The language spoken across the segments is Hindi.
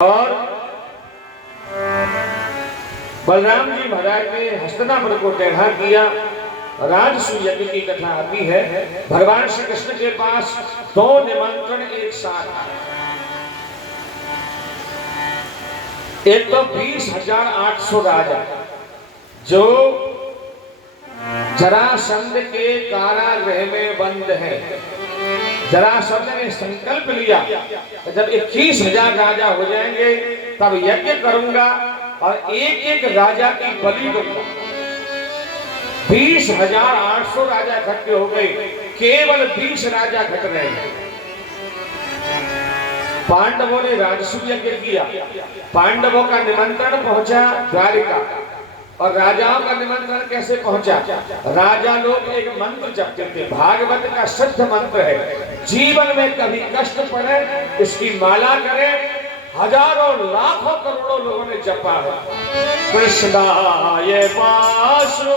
और बलराम जी महाराज ने हस्तिनापुर को टेढ़ा किया। राजसूय यज्ञ की कथा आती है। भगवान श्री कृष्ण के पास दो निमंत्रण एक साथ आए। एक तो 20,800 राजा जो जरासंध के कारागृह में बंद है। जरासंध ने संकल्प लिया कि जब 21,000 राजा हो जाएंगे तब यज्ञ करूंगा और एक एक राजा की बलि दूंगा। 20,800 राजा इकट्ठे हो गए, केवल 20 राजा घट रहे हैं। पांडवों ने राजसूय यज्ञ किया। पांडवों का निमंत्रण पहुंचा द्वारिका। और राजाओं का निमंत्रण कैसे पहुंचा? राजा लोग एक मंत्र जपते थे, भागवत का सिद्ध मंत्र है। जीवन में कभी कष्ट पड़े इसकी माला करें। हजारों लाखों करोड़ों लोगों ने जपा है। कृष्णाय वासुदेवाय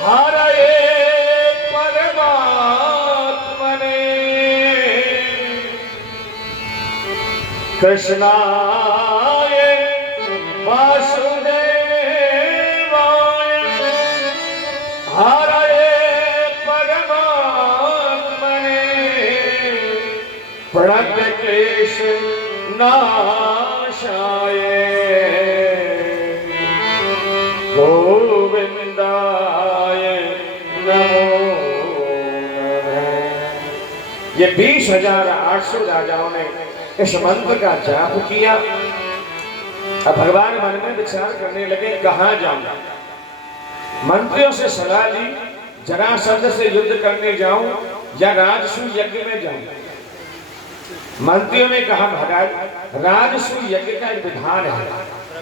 हरये परमात्मने कृष्णाय वासुदेवाय हरये परमात्मने प्रणतक्लेश नाशाय गोविंदाय नमो नमः। ये 20,800 राजाओं ने इस मंत्र का जाप किया। अब भगवान मन में विचार करने लगे कहां जाऊं। मंत्रियों से सलाह ली, जरासंध से युद्ध करने जाऊं या राजसूय यज्ञ में जाऊं। मंत्रियों ने कहा महाराज राजसूय यज्ञ का एक विधान है।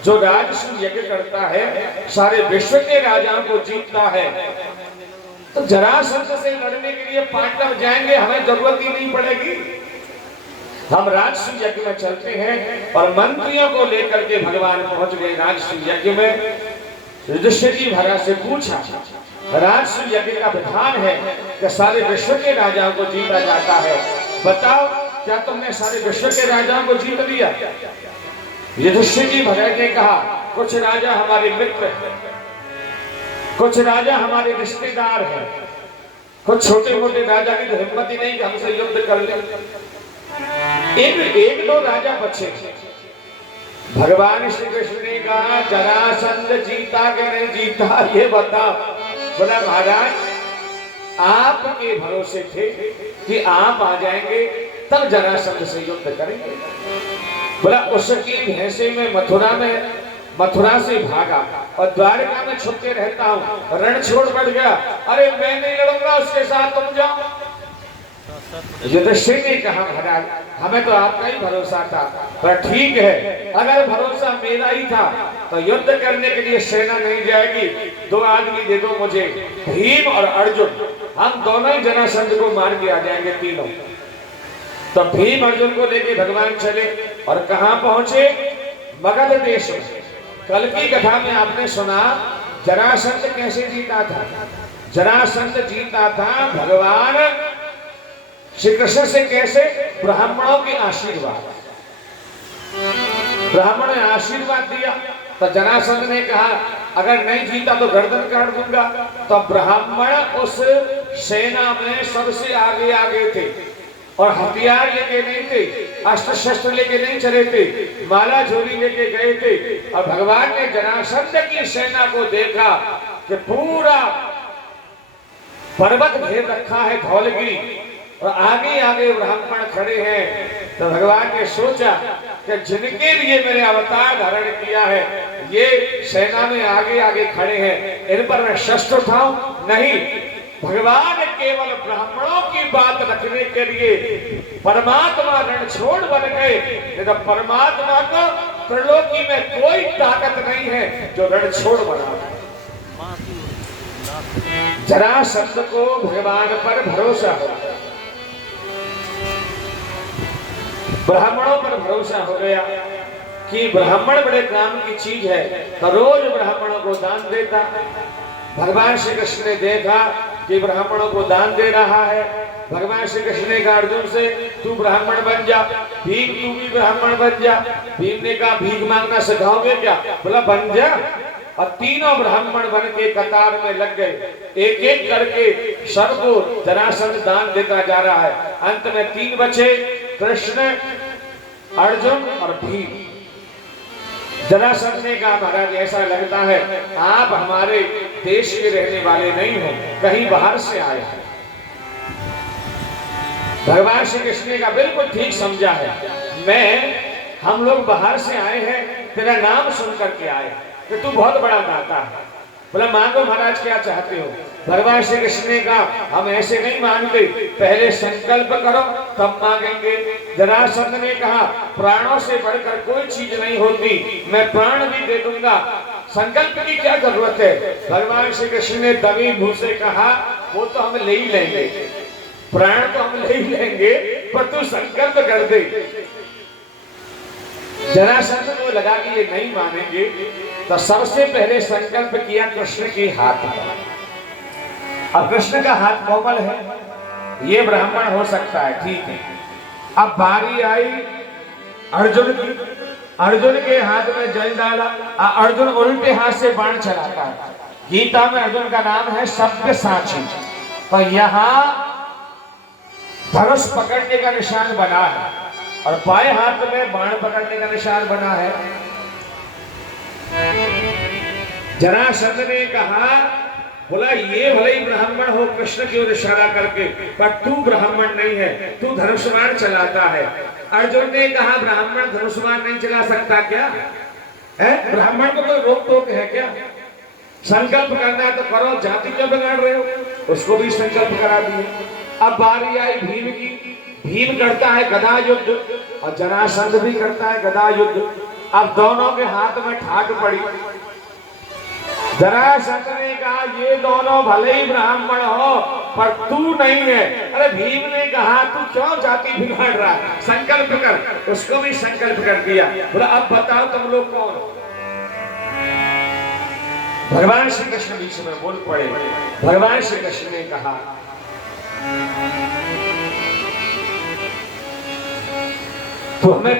जो राजसूय यज्ञ करता है सारे विश्व के राजाओं को जीतता है। तो जरासंध से लड़ने के लिए पांडव जाएंगे, हमें जरूरत ही नहीं पड़ेगी। हम राजसूय यज्ञ में चलते हैं। और मंत्रियों को लेकर के भगवान पहुंच गए राजसूय यज्ञ में। युधिष्ठिर जी महाराज से पूछा, राजसूय यज्ञ का विधान है कि सारे विश्व के राजाओं को जीता जाता है, बताओ क्या तुमने सारे विश्व के राजाओं को जीत लिया? युधिष्ठिर जी महाराज ने कहा कुछ राजा हमारे मित्र हैं, कुछ राजा हमारे रिश्तेदार हैं, कुछ छोटे मोटे राजा की तो हिम्मत ही नहीं कि हमसे युद्ध कर ले। एक दो राजा बचे। भगवान श्री कृष्ण ने कहा जरासंध जीता कि नहीं जीता ये बताओ। बोला महाराज आपके भरोसे थे कि आप आ जाएंगे तब जरासंध से युद्ध करेंगे। बोला उसकी भैंसे में मथुरा से भागा और द्वारका में छुपके रहता हूँ, रण छोड़ पड़ गया। अरे मैं नहीं लड़ूंगा उसके साथ, तुम जाओ। युधिष्ठिर ने कहा महाराज हमें तो आपका ही भरोसा था, पर ठीक है अगर भरोसा मेरा ही था तो युद्ध करने के लिए सेना नहीं जाएगी। 2 आदमी दे दो मुझे, भीम और अर्जुन, हम दोनों ही जरासंध को मार के आ जाएंगे तीनों। तो भीम अर्जुन को लेके भगवान चले और कहां पहुंचे? मगध देश में। कल की कथा में आपने सुना जरासंध कैसे जीता था। जरासंध जीता था भगवान श्री कृष्ण से कैसे? ब्राह्मणों के आशीर्वाद। ब्राह्मण ने आशीर्वाद दिया तो जरासंध ने कहा अगर नहीं जीता तो गर्दन काट दूंगा। तो ब्राह्मण उस सेना में सबसे आगे आगे थे और हथियार लेके नहीं थे, अस्त्र शस्त्र लेके नहीं चले थे, माला झोली लेके गए थे। और भगवान ने जरासंध की सेना को देखा कि पूरा पर्वत घेर रखा है धौलगिरी और आगे आगे ब्राह्मण खड़े हैं। तो भगवान ने सोचा कि जिनके लिए मैंने अवतार धारण किया है ये सेना में आगे आगे खड़े हैं, इन पर मैं शस्त्र उठाऊं नहीं। भगवान केवल ब्राह्मणों की बात रखने के लिए परमात्मा रणछोड़ बन गए। नहीं तो परमात्मा को त्रिलोकी में कोई ताकत नहीं है जो रणछोड़ बना। जरासंध को भगवान पर भरोसा हो, ब्राह्मणों पर भरोसा हो गया कि ब्राह्मण बड़े काम की चीज है, तो रोज ब्राह्मणों को दान देता। भगवान श्री कृष्ण ने देखा कि ब्राह्मणों को दान दे रहा है भगवान श्री कृष्ण ने कहा अर्जुन से तू ब्राह्मण बन जा, भीम तू भी ब्राह्मण बन जा। भीम ने कहा भीख मांगना सिखाओगे क्या? बोला बन जा। और तीनों ब्राह्मण बन के कतार में लग गए, एक एक करके सबको जरासंध दान देता जा रहा है। अंत में 3 बचे, कृष्ण, अर्जुन और भीम। जरासंध ने कहा महाराज ऐसा लगता है आप हमारे देश के रहने वाले नहीं हो, कहीं बाहर से आए हैं। भगवान श्री कृष्ण ने कहा बिल्कुल ठीक समझा है, हम लोग बाहर से आए हैं, तेरा नाम सुन करके आए कि तू बहुत बड़ा दाता है। बोला मांगो महाराज क्या चाहते हो? भगवान श्री कृष्ण ने कहा हम ऐसे नहीं मांगते, पहले संकल्प करो तब मांगेंगे। जरासंध ने कहा प्राणों से बढ़कर कोई चीज नहीं होती, मैं प्राण भी दे दूंगा, संकल्प की क्या जरूरत है? भगवान श्री कृष्ण ने दबी मुंह से कहा वो तो हम ले ही लेंगे, प्राण तो हम ले ही लेंगे, पर तू संकल्प कर दे। जरासंध को लगा कि ये नहीं मानेंगे, तो सबसे पहले संकल्प किया कृष्ण के हाथ पर। अब कृष्ण का हाथ कोमल है, ये ब्राह्मण हो सकता है, ठीक है। अब बारी आई अर्जुन की, अर्जुन के हाथ में जल डाला, अर्जुन उल्टे हाथ से बाण चलाता है। गीता में अर्जुन का नाम है सब्यसाची। तो यहाँ धनुष पकड़ने का निशान बना है और बाएं हाथ में बाण पकड़ने का निशान बना है। जरासंध ने कहा बोला ये भले ही ब्राह्मण हो कृष्ण की ओर इशारा करके, पर तू ब्राह्मण नहीं है, तू धनुष्मान चलाता है। अर्जुन ने कहा ब्राह्मण धनुष्मान नहीं चला सकता क्या है? ब्राह्मण को कोई रोक टोक है क्या? संकल्प करना है तो करो, जाति क्यों बिगाड़ रहे हो? उसको भी संकल्प करा दिए। अब बारी आई भीम की, भीम करता है गदा युद्ध और जरासंध भी करता है गदा युद्ध। अब दोनों के हाथ में ठाक पड़ी। जरासंध ने कहा ये दोनों भले ही ब्राह्मण हो पर तू नहीं है। अरे भीम ने कहा तू क्यों जाति बिगाड़ रहा है, संकल्प कर। उसको भी संकल्प कर दिया। बोला अब बताओ तुम लोग कौन हो? भगवान श्री कृष्ण बीच में बोल पड़े। भगवान श्री कृष्ण ने कहा तो हमें